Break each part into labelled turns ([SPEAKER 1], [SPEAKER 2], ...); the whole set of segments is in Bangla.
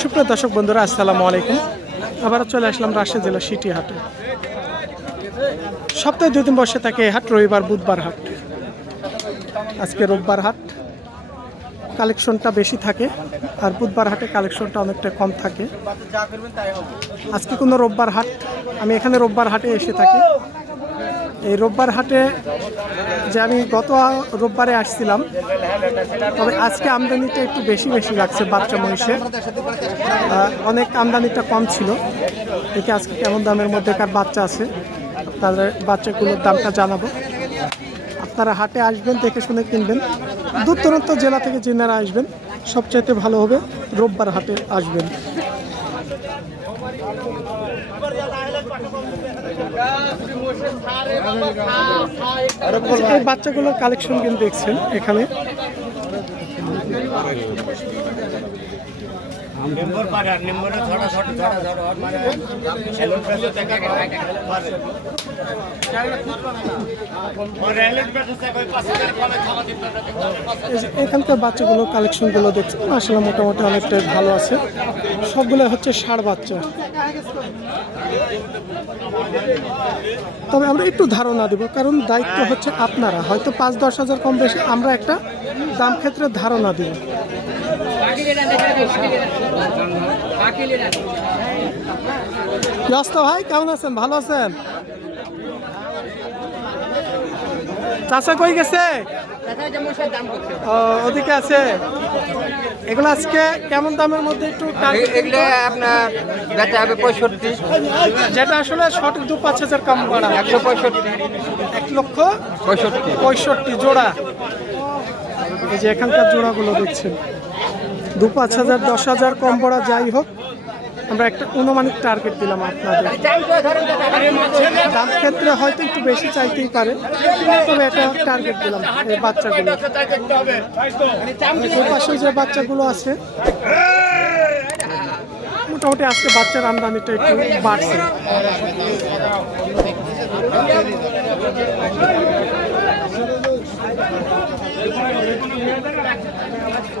[SPEAKER 1] সুপ্রিয় দর্শক বন্ধুরা, আসসালামু আলাইকুম। আবার চলে আসলাম রাজশাহী জেলা সিটি হাটে। সপ্তাহে দুই দিন বসে থাকে হাট, রবিবার, বুধবার হাট। আজকে রোববার হাট। কালেকশনটা বেশি থাকে, আর বুধবার হাটে কালেকশনটা অনেকটা কম থাকে। আজকে কোনো রোববার হাট, আমি এখানে রোববার হাটে এসে থাকি। এই রোববার হাটে যে আমি গত রোববারে আসছিলাম, তবে আজকে আমদানিটা একটু বেশি বেশি লাগছে বাচ্চা মহিষের। অনেক আমদানিটা কম ছিল। দেখি আজকে কেমন দামের মধ্যে কার বাচ্চা আছে। আপনাদের বাচ্চাগুলোর দামটা জানাব। আপনারা হাটে আসবেন, দেখে শুনে কিনবেন। দূর দূরান্ত জেলা থেকে যেনারা আসবেন, সবচাইতে ভালো হবে রোববার হাটে আসবেন। বাচ্চাগুলোর কালেকশন কিন্তু দেখছেন এখানে।
[SPEAKER 2] निंबर पाड्या निंबर थोडा थोडा थोडा थोडा और मारे सेलून प्रेस देखा और रेलिंग प्रेस से कोई पास कर पाले खावा दिता
[SPEAKER 1] এই যে এখানকার বাচ্চাগুলো কালেকশনগুলো দেখছেন আসলে মোটামুটি অনেকটাই ভালো আছে সবগুলো হচ্ছে ষাড় বাচ্চা তবে আমরা একটু ধারণা দেব কারণ দায়িত্ব হচ্ছে আপনারা হয়তো পাঁচ দশ হাজার কম বেশি আমরা একটা দাম ক্ষেত্রে ধারণা দেব ব্যস্ত ভাই কেমন আছেন? ভালো আছেন? চাষা কই গেছে? ওদিকে আছে। এগুলো আজকে কেমন দামের মধ্যে একটু দিন?
[SPEAKER 2] আপনার বেচা হবে পঁয়ষট্টি।
[SPEAKER 1] যেটা আসলে সঠিক দু পাঁচ হাজার কম করা।
[SPEAKER 2] একশো পঁয়ষট্টি।
[SPEAKER 1] এক লক্ষ
[SPEAKER 2] পঁয়ষট্টি।
[SPEAKER 1] পঁয়ষট্টি জোড়া। এই যে এখানকার জোড়াগুলো দেখছেন। দু পাঁচ হাজার, দশ হাজার কম পড়া যাই হোক, আমরা একটা অনুমানিক টার্গেট দিলাম আপনাদের। দাম ক্ষেত্রে হয়তো একটু বেশি চাইতেই পারে, তবে একটা টার্গেট দিলাম এই বাচ্চাগুলো ওই পাশে যে বাচ্চাগুলো আছে, মোটামুটি আজকে বাচ্চার আমদানিটা একটু বাড়ছে।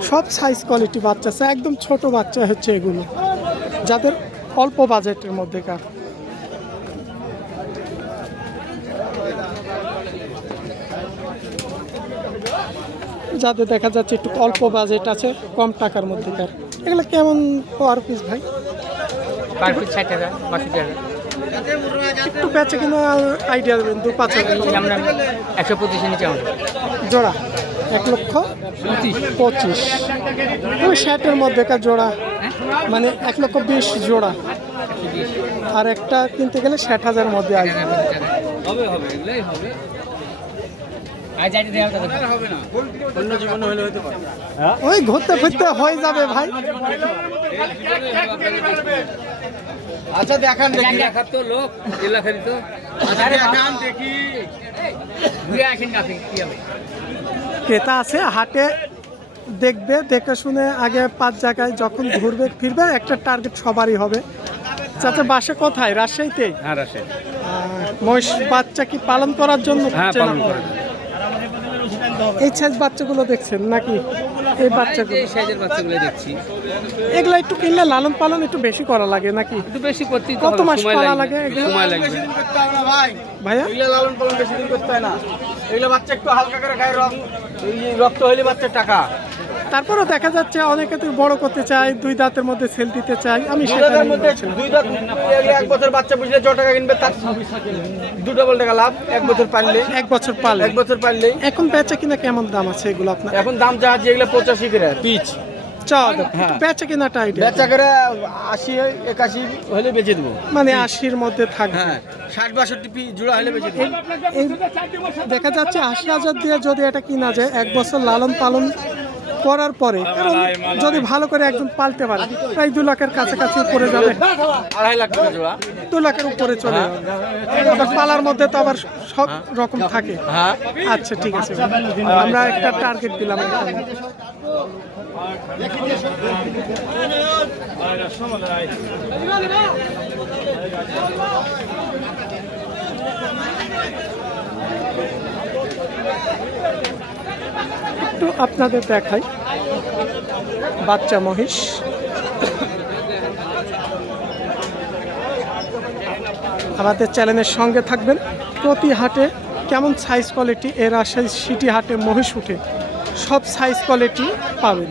[SPEAKER 1] সব সাইজ কোয়ালিটি বাচ্চা আছে একদম ছোট বাচ্চা হচ্ছে এগুলো যাদের অল্প বাজেটের মধ্যেকার। যাদের দেখা যাচ্ছে একটু অল্প বাজেট আছে কম টাকার মধ্যেকার। এগুলো কেমন পার পিস ভাই? একটু বেচে কিনা আইডিয়া দেবেন দু পাঁচ হাজার। জোড়া? এক লক্ষ পঁচিশ। ওই ষাটের মধ্যে মধ্যেকার জোড়া। মানে এক লক্ষ বিশ জোড়া। আর একটা কিনতে গেলে ষাট হাজার মধ্যে আসবে।
[SPEAKER 3] না
[SPEAKER 1] ওই ঘুরতে ফিরতে হয়ে যাবে ভাই।
[SPEAKER 2] আচ্ছা দেখান দেখি।
[SPEAKER 3] দেখার তো লোক এলাকারই তো।
[SPEAKER 2] দেখান দেখি।
[SPEAKER 3] ঘুরে আসেন কাছে কি হবে?
[SPEAKER 1] ক্রেতা আছে হাটে দেখবে দেখে শুনে আগে পাঁচ জায়গায় যখন ঘুরবে ফিরবে একটা টার্গেট সবারই হবে। চাচা বাসে কোথায়? রাজশাহীতে?
[SPEAKER 3] হ্যাঁ
[SPEAKER 1] রাজশাহী। মহিষ বাচ্চা কি পালন করার জন্য
[SPEAKER 3] হ্যাঁ, পালন করার
[SPEAKER 1] এই সাইজ বাচ্চাগুলো দেখছেন নাকি? এই বাচ্চাগুলো।
[SPEAKER 3] এই সাইজের বাচ্চাগুলো দেখছি।
[SPEAKER 1] এগুলো একটু কিনলে লালন পালন একটু বেশি করা লাগে নাকি?
[SPEAKER 3] একটু বেশি করতে
[SPEAKER 1] কত মাস
[SPEAKER 3] করা
[SPEAKER 1] লাগে
[SPEAKER 3] সময় লাগবে।
[SPEAKER 1] ভাইয়া?
[SPEAKER 2] এগুলো লালন পালন বেশি দিন করতে হয় না। এগুলো বাচ্চা একটু হালকা করে খায় রং রক্ত হইলে বাচ্চার টাকা।
[SPEAKER 1] তারপরেও দেখা যাচ্ছে অনেকে তো বড় করতে চায় দুই দাঁতের মধ্যে সেল দিতে চাই আমি সেটা
[SPEAKER 2] দুটার
[SPEAKER 1] নিয়ে
[SPEAKER 2] মধ্যে দুই দাঁত এক বছর বাচ্চা বুঝলে ছ টাকা কিনবে তার দু ডবল টাকা লাভ এক বছর পারলে
[SPEAKER 1] এক বছর পালে
[SPEAKER 2] এক বছর পারলেই।
[SPEAKER 1] এখন বেচা কিনা কেমন দাম আছে এগুলো আপনার?
[SPEAKER 2] এখন দাম যা আছে এগুলো পঁচাশি করে। পিচ।
[SPEAKER 1] চ বেচা কিনাটা আইডিয়া
[SPEAKER 2] বেচা করে আশি একাশি হলে বেচে দেবো।
[SPEAKER 1] মানে আশির মধ্যে থাকবে।
[SPEAKER 2] হ্যাঁ ষাট বাষট্টি পি জোড়া হলে বেচে দেবো।
[SPEAKER 1] দেখা যাচ্ছে আশি হাজার দিয়ে যদি এটা কিনা যায় এক বছর লালন পালন করার পরে কারণ যদি ভালো করে একজন পালতে পারে প্রায় দু লাখের কাছাকাছি পড়ে যাবে।
[SPEAKER 2] আড়াই লাখ
[SPEAKER 1] দু লাখের উপরে চলে আবার পালার মধ্যে তো আবার সব রকম থাকে।
[SPEAKER 2] হ্যাঁ।
[SPEAKER 1] আচ্ছা ঠিক আছে। আমরা একটা টার্গেট দিলাম এখানে। একটু আপনাদের দেখাই। বাচ্চা মহিষ। আমাদের চ্যানেলের সঙ্গে থাকবেন। প্রতি হাটে কেমন সাইজ কোয়ালিটি এর আসে সিটি হাটে মহিষ উঠে, সব সাইজ কোয়ালিটি পাবেন।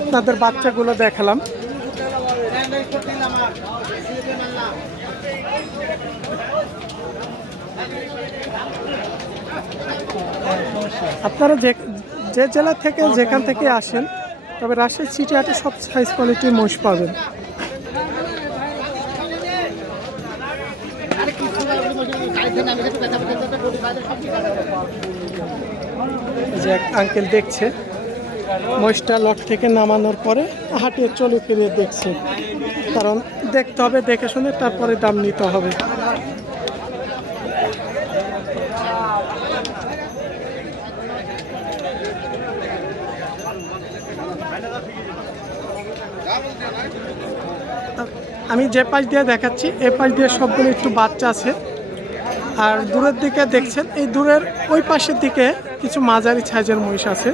[SPEAKER 1] আপনাদের বাচ্চাগুলো দেখালাম। আপনারা যে যে জেলা থেকে যেখান থেকে আসেন, তবে রাজশাহী সিটি হাটে সব সাইজ কোয়ালিটির মোষ পাবেন। যে আঙ্কেল দেখছে। মহিষটা লট থেকে নামানোর পরে হাটে চলে ফিরে দেখছে। কারণ দেখতে হবে, দেখে শুনে তারপরে দাম নিতে হবে। আমি যে পাশ দিয়ে দেখাচ্ছি, এ পাশ দিয়ে সবগুলো একটু বাচ্চা আছে। আর দূরের দিকে দেখছেন, এই দূরের ওই পাশের দিকে কিছু মাঝারি সাইজের মহিষ আছে।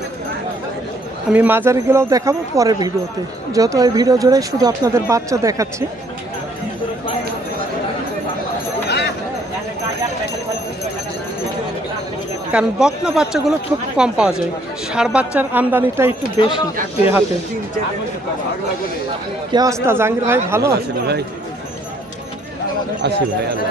[SPEAKER 1] আমি মাঝারিগুলোও দেখাবো পরে ভিডিওতে। যেহেতু এই ভিডিও জুড়ে শুধু আপনাদের বাচ্চা দেখাচ্ছি। কারণ বকনা বাচ্চাগুলো খুব কম পাওয়া যায়। সার বাচ্চার আমদানিটা একটু বেশি হাতে। কি অবস্থা, জাহাঙ্গীর ভাই, ভালো? আছে
[SPEAKER 3] ভাই? আছি ভাই আল্লাহ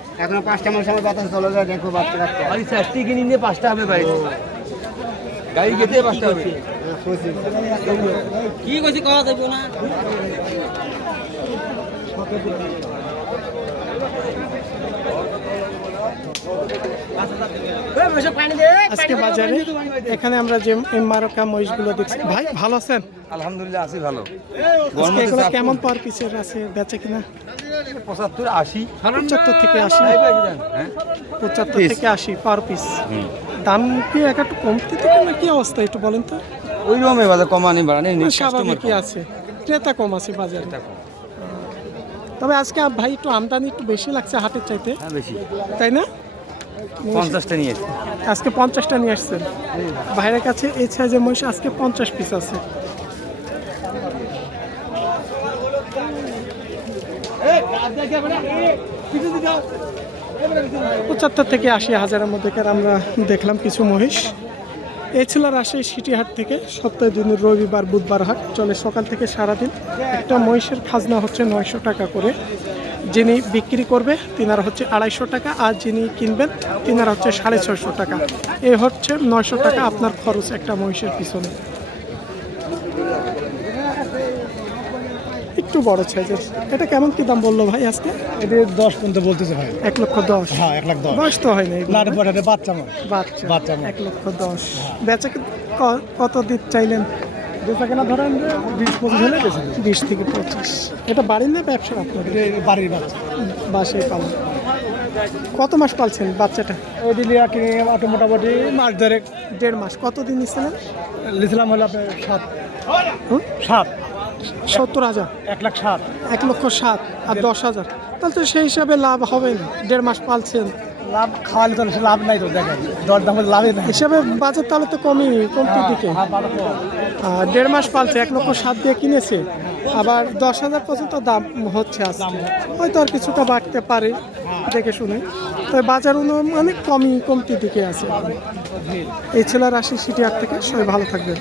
[SPEAKER 2] এখনও পাঁচটা মাস আমার বাতাস চলে যায় দেখো বাচ্চা কাচ্চা
[SPEAKER 3] আরে চারটি কিনে নিয়ে পাঁচটা হবে ভাই। গাড়ি গেতে পাঁচটা হবে। কি কইছি কথা দেবো না?
[SPEAKER 1] আজকে বাজারে এখানে আমরা যে মারকা মহিষগুলো দেখছি। ভাই ভালো আছেন?
[SPEAKER 4] আলহামদুলিল্লাহ আছি ভালো।
[SPEAKER 1] এগুলো কেমন পার পিসের আছে বেচে কিনা?
[SPEAKER 4] পঁচাত্তর আশি।
[SPEAKER 1] পঁচাত্তর থেকে আশি।
[SPEAKER 4] হ্যাঁ?
[SPEAKER 1] পঁচাত্তর থেকে আশি পার পিস। দাম কি এক একটু কমতে থেকে না কি অবস্থা একটু বলেন তো?
[SPEAKER 4] ওই রকমই বাজার কমানি বাড়ানি
[SPEAKER 1] স্বাভাবিকই আছে। ক্রেতা কম আছে বাজারে। তবে আজকে ভাই একটু আমদানি একটু বেশি লাগছে হাটের চাইতে।
[SPEAKER 4] হ্যাঁ বেশি।
[SPEAKER 1] তাই না?
[SPEAKER 4] পঞ্চাশটা নিয়ে
[SPEAKER 1] আজকে পঞ্চাশটা নিয়ে আসছেন ভাইয়ের কাছে এই সাইজের মহিষ আজকে পঞ্চাশ পিস আছে। পঁচাত্তর থেকে আশি হাজারের মধ্যেকার আমরা দেখলাম কিছু মহিষ। এই ছিল রাজশাহী সিটি হাট থেকে সপ্তাহে দিন রবিবার, বুধবার হাট। চলে সকাল থেকে সারাদিন। একটা মহিষের খাজনা হচ্ছে নয়শো টাকা করে। যিনি বিক্রি করবে তিনার হচ্ছে আড়াইশো টাকা আর যিনি কিনবেন তিনার হচ্ছে সাড়ে ছয়শো টাকা। এ হচ্ছে নয়শো টাকা আপনার খরচ একটা মহিষের পিছনে। একটু বড় সাইজের। এটা কেমন কি দাম বলল ভাই আজকে?
[SPEAKER 5] এটি দশ পর্যন্ত বলতেছে ভাই।
[SPEAKER 1] এক লক্ষ দশ।
[SPEAKER 5] হ্যাঁ এক লাখ দশ।
[SPEAKER 1] বয়স তো হয়নি এগুলো,
[SPEAKER 5] না? বাচ্চা
[SPEAKER 1] বাচ্চা।
[SPEAKER 5] বাচ্চা
[SPEAKER 1] এক লক্ষ দশ। বেচাকে ক- কত দিন চাইলেন?
[SPEAKER 5] বেচা কেনা ধরেন যে বিশ পঁচিশ হলে বেশি
[SPEAKER 1] বিশ থেকে পঁচিশ। এটা বাড়ির না ব্যবসা আপনাদের?
[SPEAKER 5] বাড়ির বাচ্চা
[SPEAKER 1] বাসে পালন। কত মাস পালছেন বাচ্চাটা?
[SPEAKER 5] এই দিলি আর কি মোটামুটি মাস ধরে
[SPEAKER 1] দেড় মাস। কতদিন নিচ্ছিলেন
[SPEAKER 5] লিছিলাম হলো আপনার সাত? সাত।
[SPEAKER 1] সত্তর হাজার।
[SPEAKER 5] এক লাখ সাত।
[SPEAKER 1] এক লক্ষ সাত আর দশ হাজার। তাহলে তো সেই হিসাবে লাভ হবে না। দেড় মাস পালছেন।
[SPEAKER 5] লাভ খাওয়ালে তো লাভ নাই তো দেখেন। দর দাম লাভই নাই।
[SPEAKER 1] হিসাবে বাজার তাহলে তো কমই কমতির দিকে। দেড় মাস পালছে এক লক্ষ সাত দিয়ে কিনেছে। আবার দশ হাজার পর্যন্ত দাম হচ্ছে আজকে। হয়তো আর কিছুটা বাড়তে পারে দেখে শুনে। তবে বাজার অনুমানিক কমই কমতির দিকে আছে। এই ছিল রাশি সিটি আট থেকে। সবাই ভালো থাকবেন।